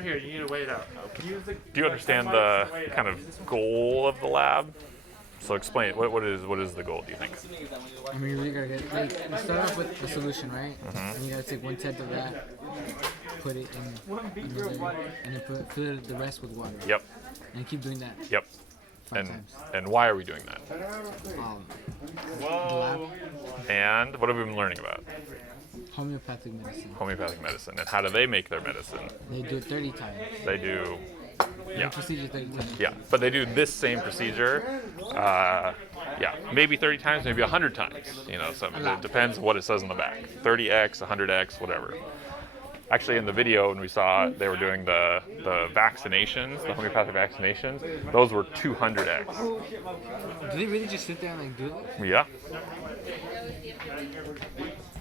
Here, you need to weigh it out. Do you understand the kind of goal of the lab? So explain it. What is the goal? Do you think? I mean, you really gotta get you start off with the solution, right? And you gotta take 1/10 of that, put it in another, and then fill the rest with water. Yep. And you keep doing that. Yep. 5 times. And why are we doing that? The lab, And what have we been learning about? homeopathic medicine. Homeopathic medicine. And how do they make their medicine? They do it 30 times. They do. Yeah. Procedure 30 times. Yeah, but they do this same procedure, maybe 30 times, maybe 100 times. You know, so it depends what it says on the back. 30x, 100x, whatever. Actually, in the video when we saw they were doing the vaccinations, the homeopathic vaccinations, those were 200x. Do they really just sit there and like do it? Yeah,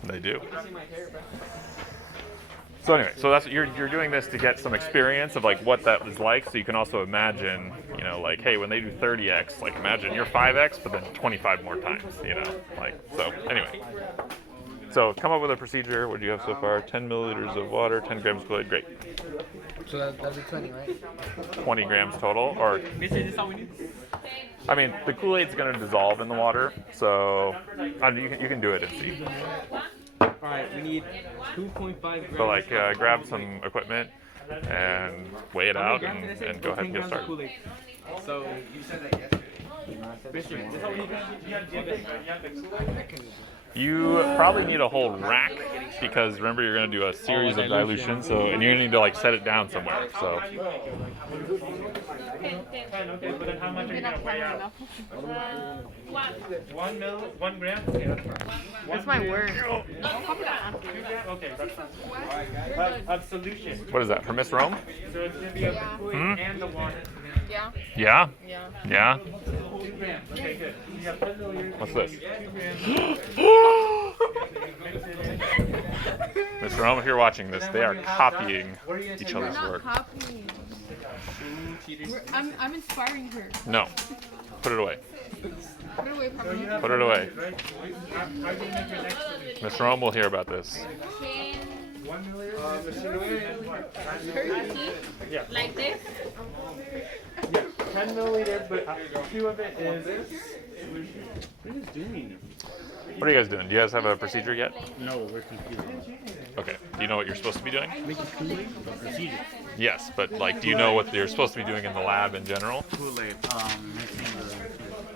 they do. So anyway, so that's you're doing this to get some experience of like what that was like, so you can also imagine, you know, like, hey, when they do 30x, like imagine you're 5x, but then 25 more times, you know, like, so anyway. So come up with a procedure. What do you have so far? 10 milliliters of water, 10 grams of Kool-Aid, great. So that'd be 20, right? 20 grams total, or, I mean, the Kool-Aid's gonna dissolve in the water, so you can do it and see. Alright, we need 2.5 grams. So like, grab some equipment and weigh it out and go ahead and get started. So, you said that yesterday. You probably need a whole rack because remember you're going to do a series of dilutions, so and you're going to need to like set it down somewhere. So. Okay, but then how much are you going to weigh out? 1 gram? Okay, that's fine. That's my word. 2 grams? Okay, that's fine. Of solution. What is that, for Miss Rome? So it's going to be of the Kool-Aid and the water. Yeah. Yeah? Yeah. Yeah? 2 grams. Okay, good. You have 10 milliliters. What's this? 2 grams. Miss Rome, if you're watching this, they are copying each We're other's not work. copying. I'm inspiring her. No. Put it away. Put it away from me. Put it away. How do you make your next solution? Miss Rome will hear about this. 1 milliliter? 30. Yeah. Like this. 10 milliliters, but 2 of it is. What are you doing? What are you guys doing? Do you guys have a procedure yet? No, we're confused. Okay. Do you know what you're supposed to be doing? Making Kool-Aid? Procedure. Yes, but like, do you know what you're supposed to be doing in the lab in general? Kool-Aid, making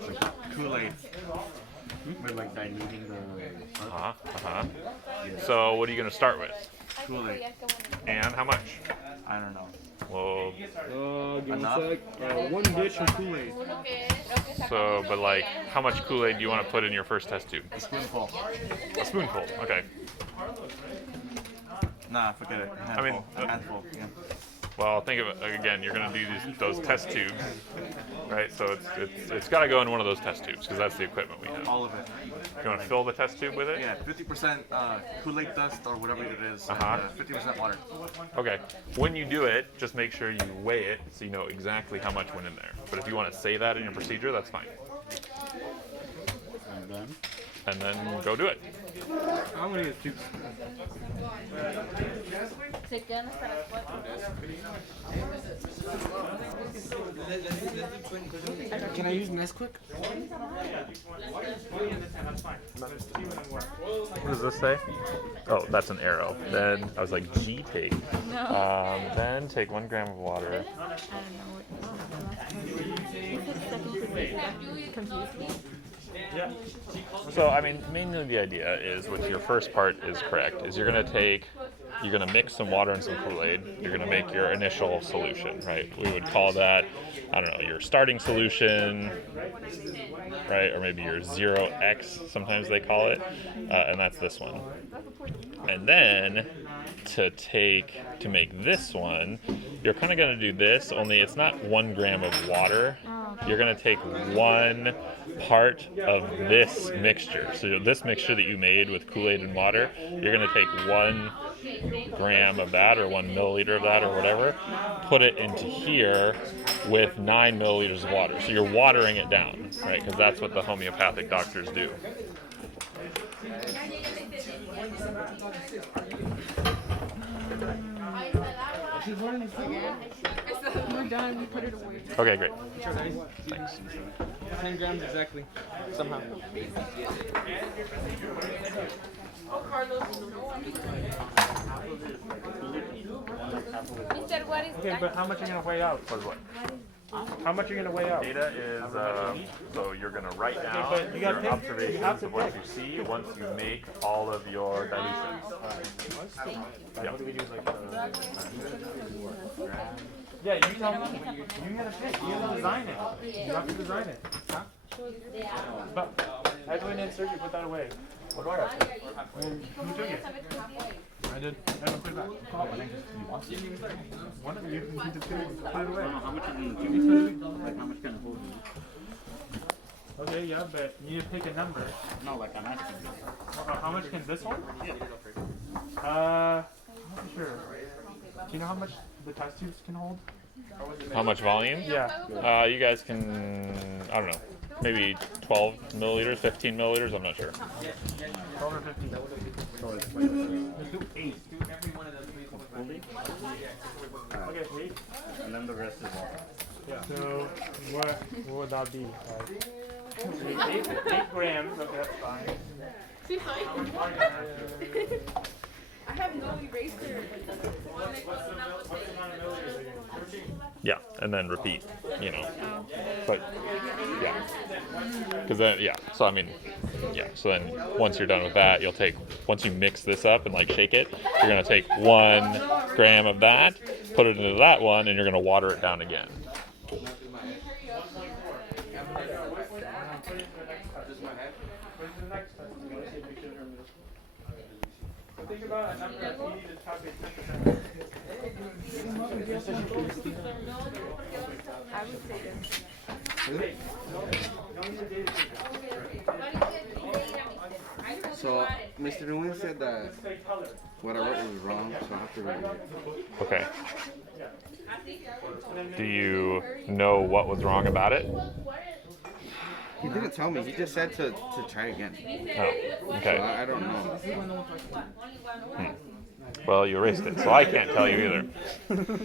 the Kool-Aid. We're like diluting the So what are you going to start with? Kool-Aid. And how much? I don't know. Well, Give me a sec. 1 dish of Kool-Aid. so, but like, how much Kool-Aid do you want to put in your first test tube? A spoonful. A spoonful, okay. Nah, forget it. A handful. I mean, a handful. Yeah. Well, think of it, again, you're going to do those test tubes, right? So it's got to go in one of those test tubes because that's the equipment we have. All of it. You want to fill the test tube with it? Yeah, 50% Kool-Aid dust or whatever it is, and 50% water. Okay. When you do it, just make sure you weigh it so you know exactly how much went in there. But if you want to say that in your procedure, that's fine. And then go do it. I'm going to use 2. Se quedan hasta las 4. Can I use Nesquik? What does this say? Oh, that's an arrow. Then I was like, G take. No. Then take 1 gram of water. I don't know what. Confused me. So, I mean, mainly the idea is with your first part is correct, is you're going to mix some water and some Kool-Aid. You're going to make your initial solution, right? We would call that, I don't know, your starting solution, right? Or maybe your 0x, sometimes they call it. And that's this one. And then to make this one, you're kind of going to do this, only it's not 1 gram of water. You're going to take 1 part of this mixture. So this mixture that you made with Kool-Aid and water, you're going to take 1 gram of that or 1 milliliter of that or whatever, put it into here with 9 milliliters of water. So you're watering it down, right? Because that's what the homeopathic doctors do. We're done. Put it away. Okay, great. Thanks. 10 grams exactly. Somehow. Mister, what is Okay, but how much are you gonna weigh out? What is what? How much are you gonna weigh out? Data is, so you're going to write down but you gotta your pick- you observations have to of what pick. you see once you make all of your dilutions. Yeah. Yeah, you tell me. You gotta pick. You gotta design it. You have to design it. Huh? But I go in and insert you, put that away. What do I have to? Who took it? I did. I haven't put it back. One of you can just put it away. How much is in the like how much can it hold? Okay, yeah, but you need to pick a number. No, like I'm asking. How much can this one? I'm not sure. Do you know how much the test tubes can hold? How much volume? Yeah. You guys can, I don't know, maybe 12 milliliters, 15 milliliters, I'm not sure. 12 or 15. Let's do 8. Okay, 8. And then the rest is water. Yeah. So what would that be? 8 grams. Okay, that's fine. I have no eraser. Yeah, and then repeat, you know. But, yeah. Because then, yeah, so I mean, yeah, so then once you're done with that, you'll take, once you mix this up and like shake it, you're going to take 1 gram of that, put it into that one, and you're going to water it down again. Think about a number that you need to calculate 10%. I would say this. So, Mr. Nguyen said that what I wrote was wrong, so I have to read it. Okay. Do you know what was wrong about it? He didn't tell me. He just said to try again. Oh, So okay. I don't know. Well, you erased it, so I can't tell you either.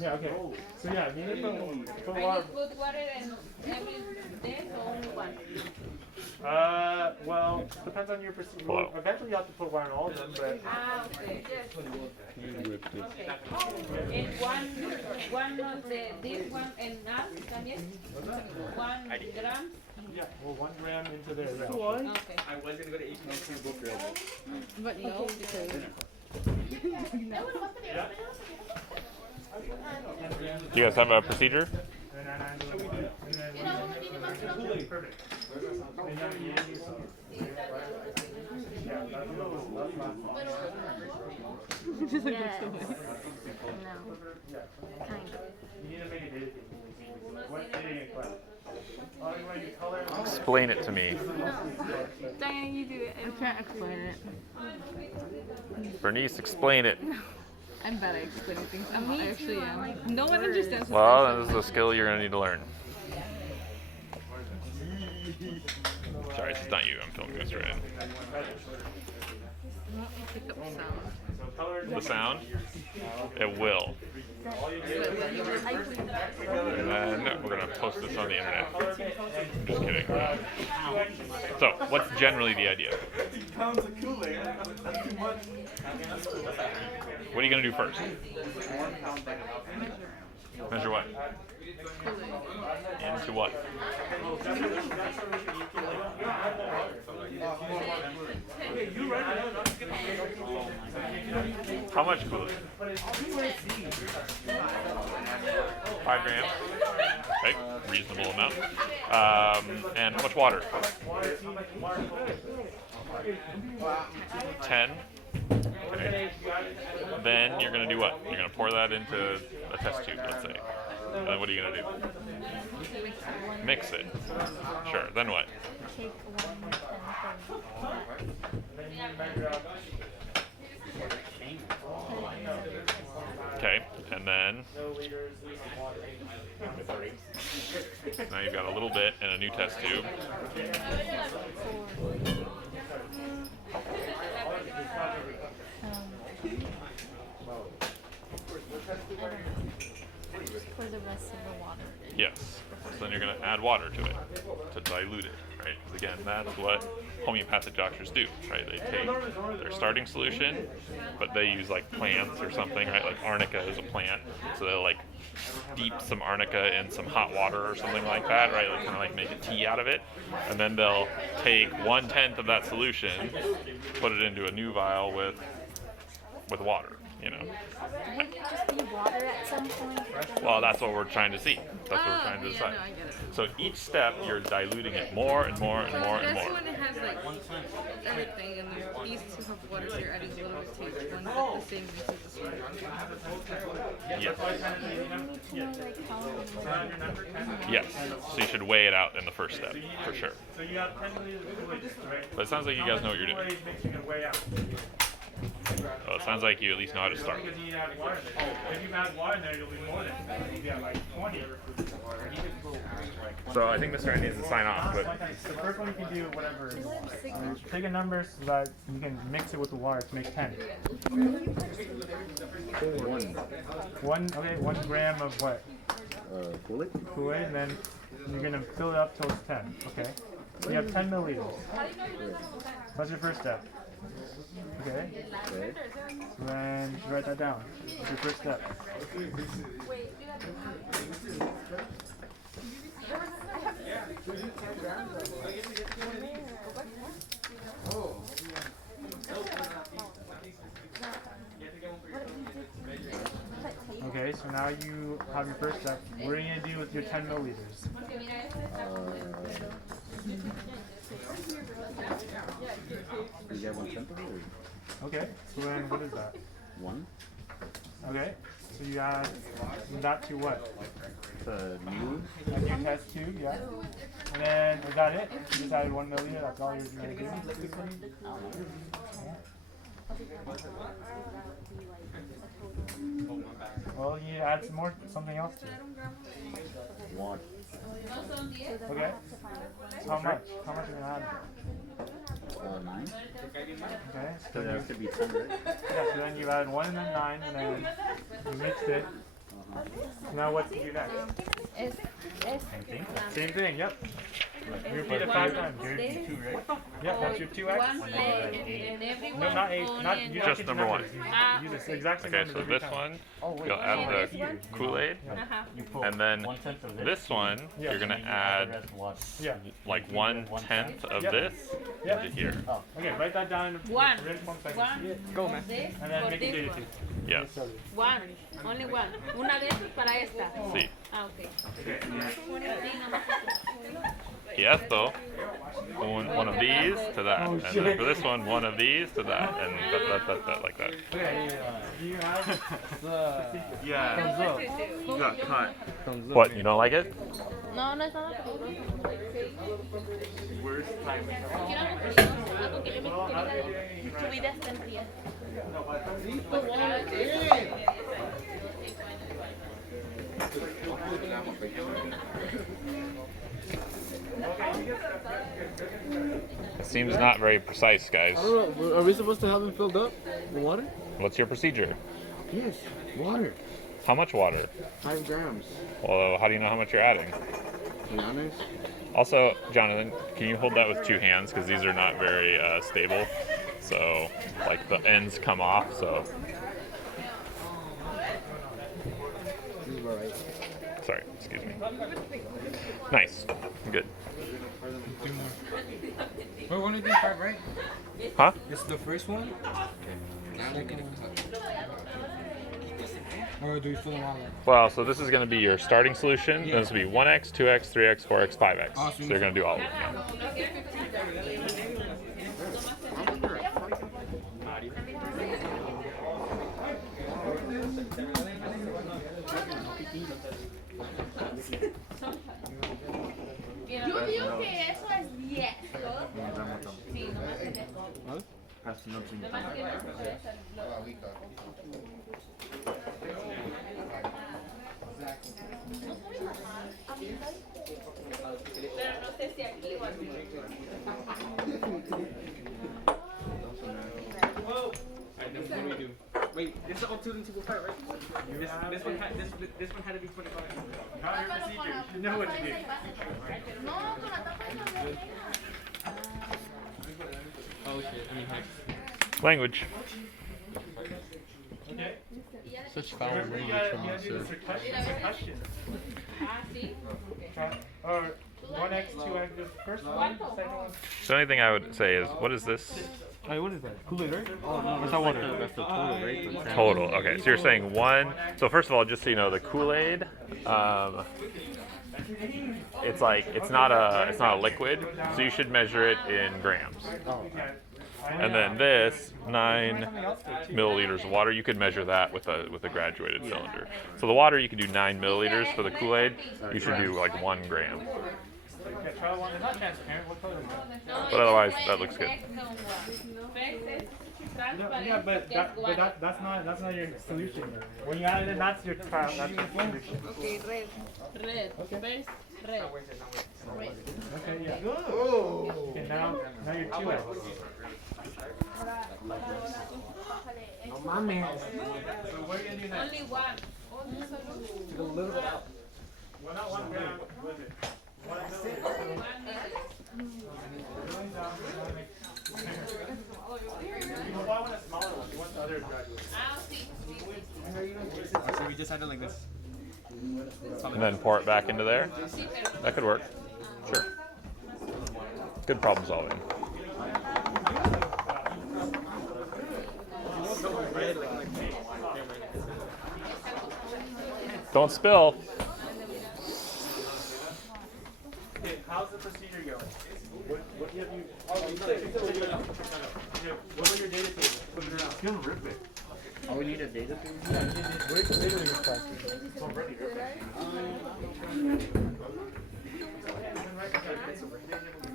Yeah, okay. So yeah, you need to put I water. just put water and every day or only one. Well, depends on your procedure. Hello. Eventually you have to put water in all of them, but Ah, okay. Yes. Okay. And one of this one and now también 1 gram. yeah, well 1 gram into there. Yeah. Okay. But no, because Do you guys have a procedure? Perfect. just like Yes. so much. No. Kind of. You need to make a data table. What data you class? Oh, you want to color? Explain it to me. Diana, you do it. I can't explain it. Bernice, explain it. I'm bad at explaining things. I actually am. No one understands what Well, I'm this is a skill you're going to need to learn. Sorry, it's not you. I'm filming this right in. pick up sound. The sound? It will. And then we're going to post this on the internet. I'm just kidding. So, what's generally the idea? What are you going to do first? Measure what? Into what? How much Kool-Aid? 5 grams. Okay, reasonable amount. And how much water? 10. Okay. Then you're going to do what? You're going to pour that into a test tube, let's say. And then what are you going to do? Mix it. Sure. Then what? Take 1 10. Okay, and then now you've got a little bit and a new test tube. For the rest of the water. Yes. So then you're going to add water to it to dilute it, right? 'Cause again, that's what homeopathic doctors do, right? They take their starting solution, but they use like plants or something, right? Like arnica is a plant, so they'll like steep some arnica in some hot water or something like that, right? Like kind of like make a tea out of it, and then they'll take 1/10 of that solution, put it into a new vial with water. You know. Wouldn't it just be water at some point? Well, that's what we're trying to see. That's what we're trying to yeah, decide. no, I get it. So each step, you're diluting it more and more and more and That's more. when it has like everything, and these two have water, so you're adding a little bit to each one, but the same mix as this one. Yes. You need to know like how Yes. So you should weigh it out in the first step, for sure. So you got 10 milliliters of fluid, right? But it sounds like you guys know what you're doing. Makes you gonna weigh out. Well, it sounds like you at least know how to start. Because you need to add water in there. If you add water in there, you'll be more than that. You got like 20. So I think Mr. needs to sign off, but The first one you can do whatever. Take a number so that you can mix it with the water to make 10. Okay, 1 gram of what? Fluid? Fluid, and then you're gonna fill it up till it's 10. Okay. So you have 10 milliliters. That's your first step. Okay. Okay. So then you write that down. That's your first step. Okay, so now you have your first step. What are you gonna do with your 10 milliliters? You get 1/10 of it or Okay, so then what is that? 1? Okay, so you add that to what? The new. A new test tube, yeah. And then is that it? You just added 1 milliliter, that's all you're gonna do? Well, you need to add some more, something else to it. 1. Okay. So how much? How much are you gonna add? 9. Okay. So there has to be 10, right? Yeah, so then you added 1 and then 9, and then you mixed it. Now what do you do next? Same thing, yep. You repeat it 5 times. Yep, that's your 2x. One leg and everyone No, not 8. Not, you don't Just get number numbers. 1. You use the exact same Okay, numbers so every this time. one, you'll add the Kool-Aid, and then this one, you're gonna add Yeah. like 1/10 of this Yep. into here. Okay, write that down in One. written form so I can see it. Go, man. This And then for make a this data one. sheet. Yeah. One. Only one. Una de estas para esta. Sí. Ah, ok. Y esto, one of these to that, and then for this one, one of these to that, and that like that. Do you have Yeah. You got cut. What? You don't like it? No, no es nada peligroso. worst time? Quiero algo peligroso, algo que le meta tu vida está en riesgo. It seems not very precise, guys. I don't know. Are we supposed to have them filled up with water? What's your procedure? Yes, water. How much water? 5 grams. Well, how do you know how much you're adding? To be honest. Also, Jonathan, can you hold that with 2 hands? Because these are not very stable. So, like, the ends come off, so. This is alright. Sorry, excuse me. Nice. Good. We're only doing 5, right? Huh? This is the first one? Or do we fill them all in? Well, so this is going to be your starting solution. This will be 1x, 2x, 3x, 4x, 5x. So you're going to do all of them. Yo digo que eso es viejo. Sí, no me Pass the nuts in your Nomás que tongue. no puedes pero no sé si aquí o aquí. Wait, this is all 2 and 2 will fight, right? This one had this one had to be 25. Not your procedure. You should know what to do. Oh shit, I mean heck. Language. Okay. Such foul Remember, you language gotta, from you us, gotta do the sir. percussion. Ah, sí. Or 1x, 2x, first one, second one. So the only thing I would say is, what is this? Hey, what is that? Kool-Aid, right? Oh, no, What's that water? That's the total, right? The Total. Okay, so you're saying one. So first of all, just so you know, the Kool-Aid, it's like it's not a liquid, so you should measure it in grams. And then this 9 milliliters of water, you could measure that with a graduated cylinder. So the water, you could do 9 milliliters for the Kool-Aid. You should do like 1 gram. Yeah, try one. It's not transparent. What color is that? But otherwise, that looks good. Yeah, but that's not your solution. When you add it in, that's your trial. That's your solution. Okay, red. Red. First, red. Okay, yeah. Okay, now you're 2x. No mames. So what are you gonna do next? Only one. A little bit out. Well, not 1 gram. What is it? 1 milliliter. 1 You don't want a smaller one. You want the other graduate. Ah, sí. So we just had it like this. And then pour it back into there. That could work. Sure. Good problem solving. Don't spill. Okay, how's the procedure going? What have you? What were your data tables? Put it around. It's gonna rip it. Oh, we need a data thing? Where's literally your plastic? It's already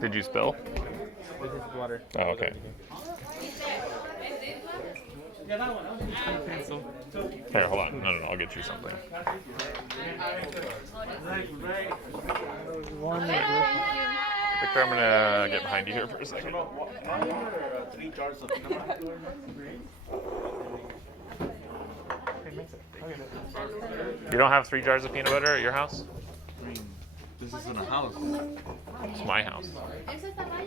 Did you spill? This is water. Oh, okay. Yeah, that one. Pencil. Here, hold on. No, I'll get you something. Victor, I'm gonna get behind you here for a second. 3 jars of peanut butter. You don't have 3 jars of peanut butter at your house? This isn't a house. It's my house.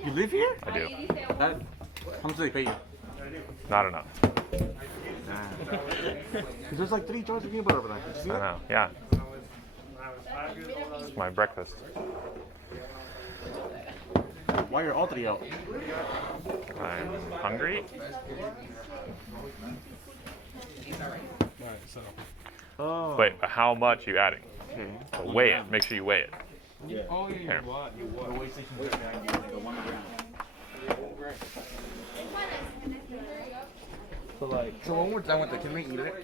You live here? I do. That, how much do they pay you? Not enough. Nah. Cause there's like 3 jars of peanut butter over there. Did you see I that? know. Yeah. It's my breakfast. Why are all 3 out? I'm hungry. Alright, so. Oh. Wait, but how much are you adding? Okay. So weigh it. Make sure you weigh it. Oh yeah, Here. what? The weigh station's right behind you. Like a 1 gram. So when we're done with it, can we eat it?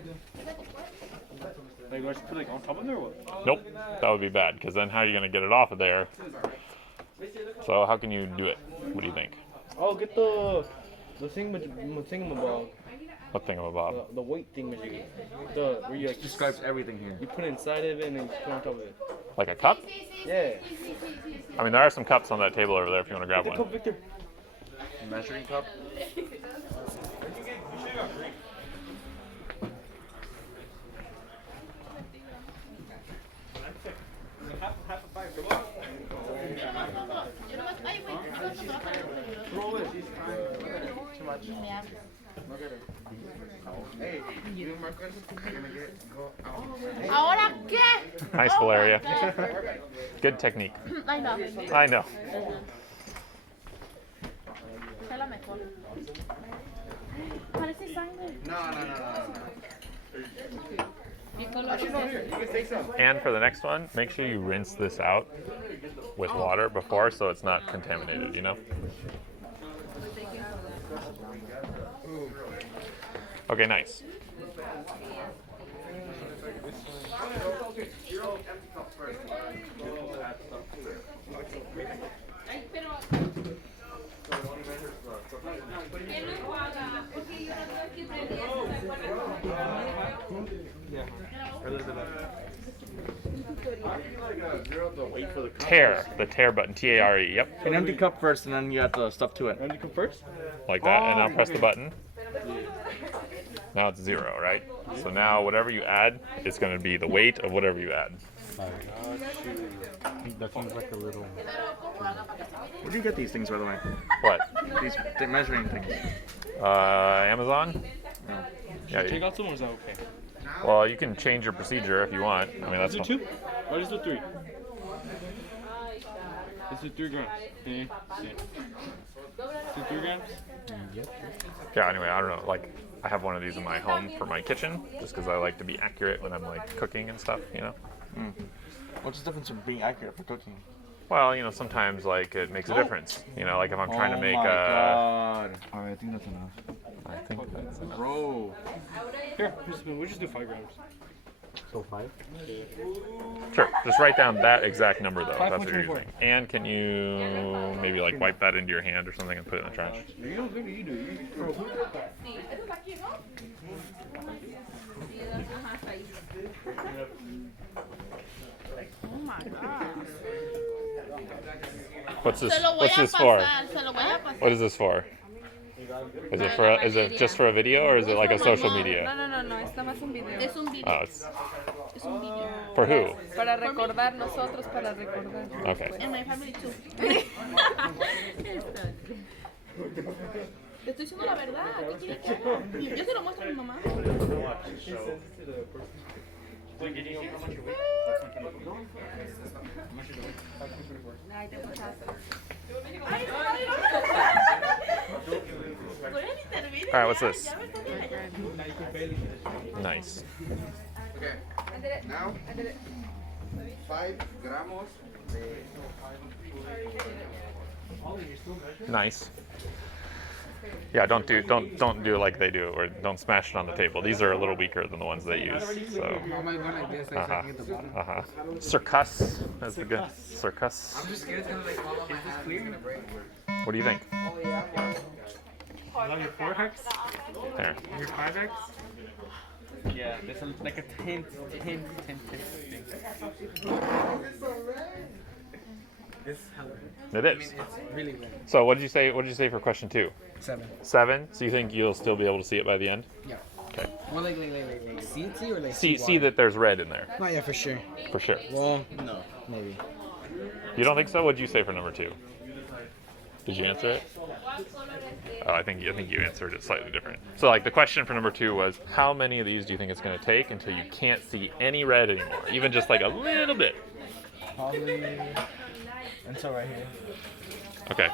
Like, do I just put like on top of it or what? Nope. That would be bad, because then how are you going to get it off of there? So how can you do it? What do you think? Oh, get the thingamabob, What thingamabob? the weight thingamajig. The where you like Describes everything here. you put it inside of it and then you put it on top of it. Like a cup? Yeah. I mean, there are some cups on that table over there if you want to grab The one. cup, Victor. Measuring cup. Hey, you and Marcos are gonna go out. ¿Ahora qué? Nice, Valeria. Good technique. Ay, no. I know. Es la mejor. Parece sangre. And for the next one, make sure you rinse this out with water before so it's not contaminated, you know? Okay, nice. Que no paga, porque yo no tengo que prender eso, ¿se acuerdan? Tare, the tare button, T-A-R-E. Yep, An empty cup first, and then you add the stuff to it. Empty cup first? like that, and now press the button. Now it's 0, right? So now whatever you add, it's going to be the weight of whatever you add. That seems like a little. Where do you get these things, by the way? What? These measuring things. Amazon? Yeah. Take out some or is that okay? Well, you can change your procedure if you want. I mean, that's Let's do 2? Or let's do 3? Let's do 3 grams. Yeah. Do 3 grams? Yeah, anyway, I don't know. Like, I have one of these in my home for my kitchen, just because I like to be accurate when I'm like cooking and stuff, you know? What's the difference in being accurate for cooking? Well, you know, sometimes like it makes a difference. You know, like if I'm trying to make Oh my a. God. Alright, I think that's enough. I think that's enough. Bro. Here, we'll just do 5 grams. So 5? Sure, just write down that exact number though. If that's what you're 5.24. using. And can you maybe like wipe that into your hand or something and put it in the trash? You don't think you do. You throw Oh my god. What's this? Se lo voy What's a this for? pasar, se lo voy a pasar. What is this for? Is it for? Is it just for a video or is it like a social No, media? no, no, no, es nada más un video. Es un video. Oh, it's Es un video. for who? Para recordar nosotros, para recordar. Okay. And my family too. Te estoy diciendo la verdad. ¿Qué quieres que haga? Yo se lo muestro a mi mamá. Ay, te pasaste. All right, what's this? Nice. Okay. Now, 5 gramos Nice. Yeah, don't do it like they do, or don't smash it on the table. These are a little weaker than the ones they use. So, How am I going like this? Like something at the bottom? Circus. That's a good circus. I'm just scared it's gonna like fall on my hand. It's gonna break. What do you think? Love your 4x? There. Your 5x? Yeah, there's like a 10 thing. It is. Really good. So, what did you say? What did you say for question 2? 7. 7. So you think you'll still be able to see it by the end? Yeah. Okay. Well, like see or like See that there's red in there No, yeah, for sure. for sure. Well, no, maybe. You don't think so? What did you say for number 2? Did you answer it? Oh, I think you answered it slightly different. So like the question for number 2 was, how many of these do you think it's going to take until you can't see any red anymore, even just like a little bit? Probably until right here. Okay.